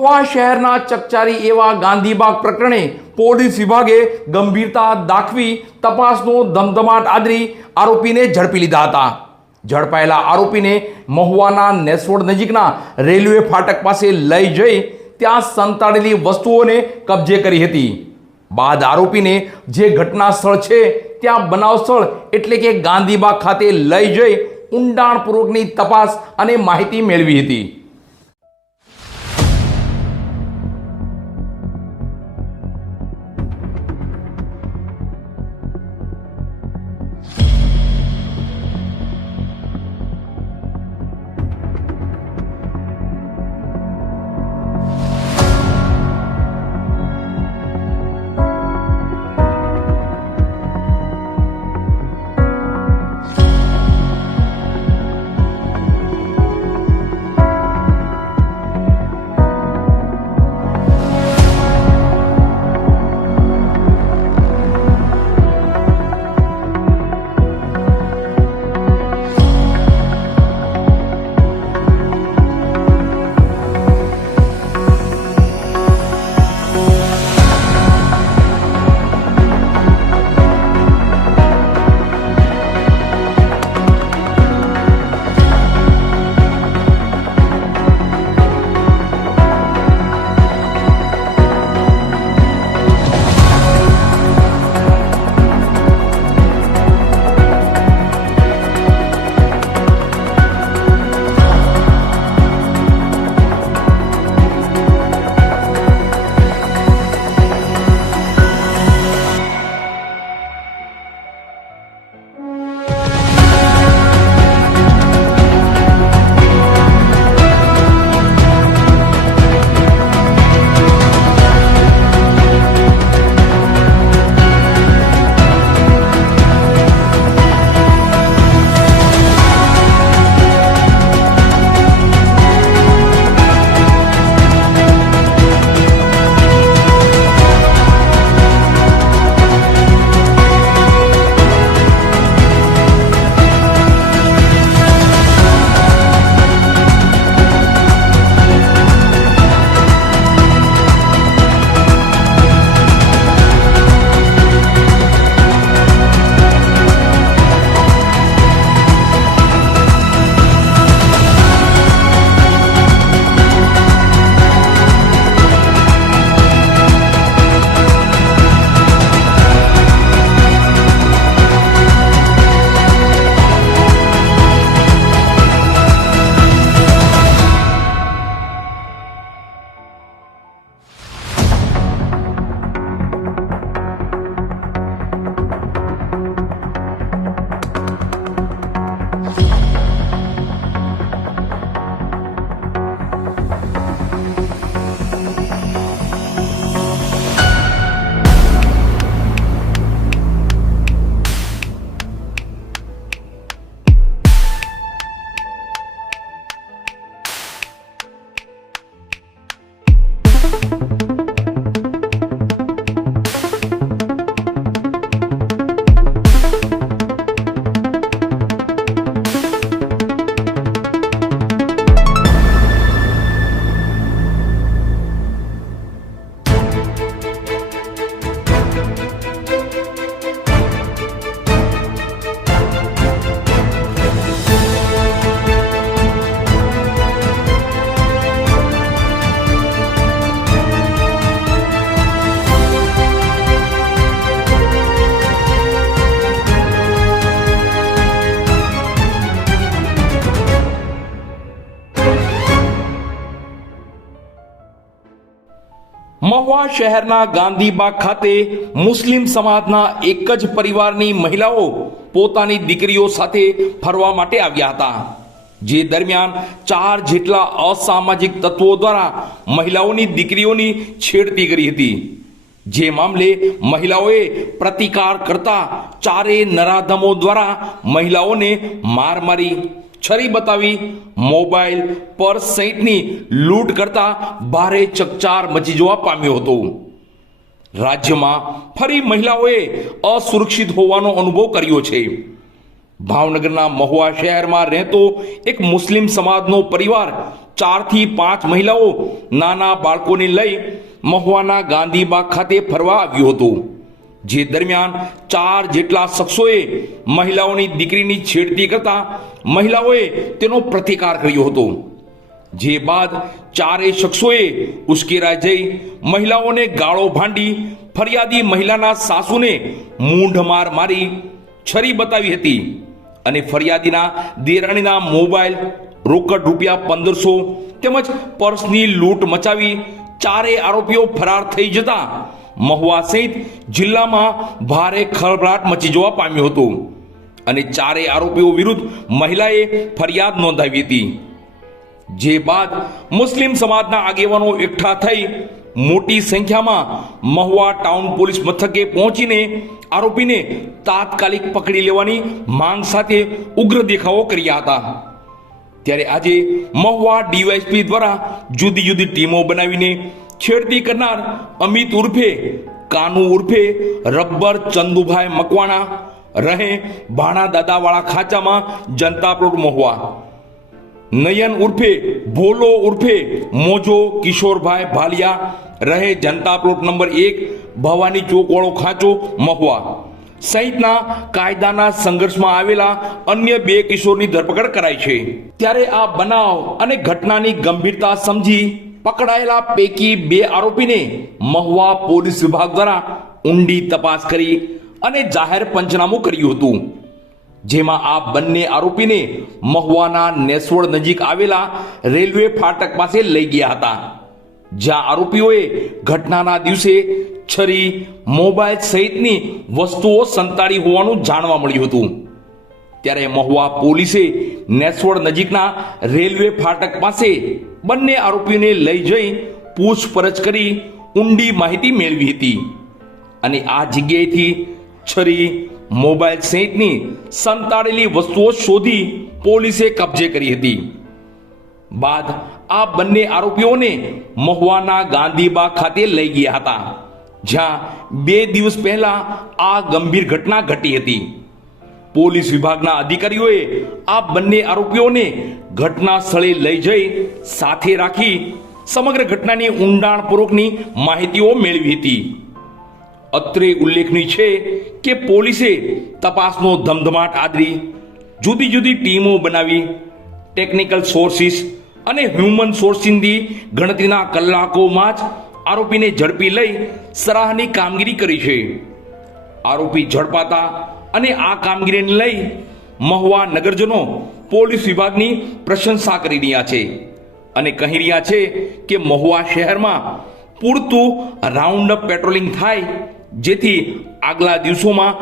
મહુવા શહેરના ચકચારી એવા ગાંધીબાગ પ્રકરણે પોલીસ વિભાગે ગંભીરતા દાખવી તપાસનો ધમધમાટ આદરી આરોપીને ઝડપી લીધા હતા. ઝડપાયેલા આરોપીને મહુવાના નેસોડ નજીકના રેલવે ફાટક પાસે લઈ જઈ ત્યાં સંતાડેલી વસ્તુઓને કબજે કરી હતી. બાદ આરોપીને જે ઘટના સ્થળ છે ત્યાં બનાવ સ્થળ એટલે કે ગાંધીબાગ ખાતે લઈ જઈ ઊંડાણપૂર્વકની તપાસ અને માહિતી મેળવી હતી. મહુવા શહેરના ગાંધીબાગ ખાતે મુસ્લિમ સમાજના એક જ પરિવારની મહિલાઓ પોતાની દીકરીઓ સાથે ફરવા માટે આવ્યા હતા. જે દરમિયાન 4 જેટલા અસામાજિક તત્વો દ્વારા મહિલાઓની દીકરીઓની છેડતી કરી હતી. જે મામલે મહિલાઓએ પ્રતિકાર કરતા 4 નરાધમો દ્વારા મહિલાઓને માર મારી, છરી બતાવી, મોબાઈલ, પર્સ સહિતની લૂંટ કરતા ભારે ચકચાર મચી જવા પામ્યો હતો. રાજ્યમાં ફરી મહિલાઓએ અસુરક્ષિત હોવાનો અનુભવ કર્યો છે. ભાવનગરના મહુવા શહેરમાં રહેતો એક મુસ્લિમ સમાજનો પરિવાર 4 થી 5 મહિલાઓ નાના બાળકોને લઈ મહુવાના ગાંધીબાગ ખાતે ફરવા આવ્યું હતું, જે દરમિયાન 4 જેટલા શખ્સોએ મહિલાઓની દીકરીની છેડતી કરતા મહિલાઓએ તેનો પ્રતિકાર કર્યો હતો, જે બાદ 4 શખ્સોએ ઉશ્કેરાઈ જઈ મહિલાઓને ગાળો ભાંડી ફરિયાદી મહિલાના સાસુને મૂંઢમાર મારી છરી બતાવી હતી અને ફરિયાદીના દેરાણીના મોબાઈલ, રોકડ રૂપિયા 1500 તેમજ પર્સની લૂંટ મચાવી 4 આરોપીઓ ફરાર થઈ જતા મહુવા સહિત જિલ્લામાં ભારે ખળભળાટ મચી જવા પામ્યો હતો અને 4 આરોપીઓ વિરુદ્ધ મહિલાએ ફરિયાદ નોંધાવી હતી, જે બાદ મુસ્લિમ સમાજના આગેવાનો એકઠા થઈ મોટી સંખ્યામાં મહુવા ટાઉન પોલીસ મથકે પહોંચીને આરોપીને તાત્કાલિક પકડી લેવાની માંગ સાથે ઉગ્ર દેખાવો કર્યા હતા. ત્યારે આજે મહુવા ડીવાયએસપી દ્વારા જુદી જુદી ટીમો બનાવીને છેડતી કરનાર અમિત ઉર્ફે કાનુ ઉર્ફે રબ્બર ચંદુભાઈ મકવાણા રહે ભાણા દાદાવાળા ખાંચામાં જનતા પ્લોટ મહુવા, નયન ઉર્ફે ભોલો ઉર્ફે મોજો કિશોરભાઈ ભાલિયા રહે જનતા પ્લોટ નંબર 1 ભવાની ચોકવાળો ખાંચો મહુવા સહિતના કાયદાના સંઘર્ષમાં આવેલા અન્ય 2 કિશોરની ધરપકડ કરાઈ છે. ત્યારે આ બનાવ અને ઘટનાની ગંભીરતા સમજી પકડાયેલા પૈકી 2 આરોપીને મહુવા પોલીસ વિભાગ દ્વારા ઊંડી તપાસ કરી અને જાહેર પંચનામું કર્યું હતું, જેમાં આ બંને આરોપીને મહુવાના નેસવડ નજીક આવેલા રેલવે ફાટક પાસે લઈ ગયા હતા, જ્યાં આરોપીઓએ ઘટનાના દિવસે છરી, મોબાઈલ સહિતની વસ્તુઓ સંતાડી હોવાનું જાણવા મળ્યું હતું. ત્યારે મહુવા પોલીસે નેસવડ નજીકના રેલવે ફાટક પાસે બંને આરોપીઓને લઈ જઈ પૂછપરછ કરી ઊંડી માહિતી મેળવી હતી અને આ જગ્યાએથી છરી, મોબાઈલ સહિતની સંતાડેલી વસ્તુઓ શોધી પોલીસે કબજે કરી હતી. બાદ આ બંને આરોપીઓને મહુવાના ગાંધીબાગ ખાતે લઈ ગયા હતા, જ્યાં 2 દિવસ પહેલા આ ગંભીર ઘટના ઘટી હતી. પોલીસ વિભાગના અધિકારીઓએ આ બંને આરોપીઓને ઘટના સ્થળે લઈ જઈ સાથે રાખી સમગ્ર ઘટનાની ઊંડાણપૂર્વકની માહિતીઓ મેળવી હતી. અત્રે ઉલ્લેખનીય છે કે પોલીસે તપાસનો ધમધમાટ આદરી જુદી જુદી ટીમો બનાવી ટેકનિકલ સોર્સિસ અને હ્યુમન સોર્સિસની ગણતરીના કલાકોમાં જ આરોપીને ઝડપી લઈ સરાહની કામગીરી કરી છે. આરોપી ઝડપાતા અને આ કામગીરીને લઈ મહુવા નગરજનો પોલીસ વિભાગની પ્રશંસા કરી રહ્યા છે અને કહી રહ્યા છે કે મહુવા શહેરમાં પૂરતું રાઉન્ડ અપ પેટ્રોલિંગ થાય, જેથી આગલા દિવસોમાં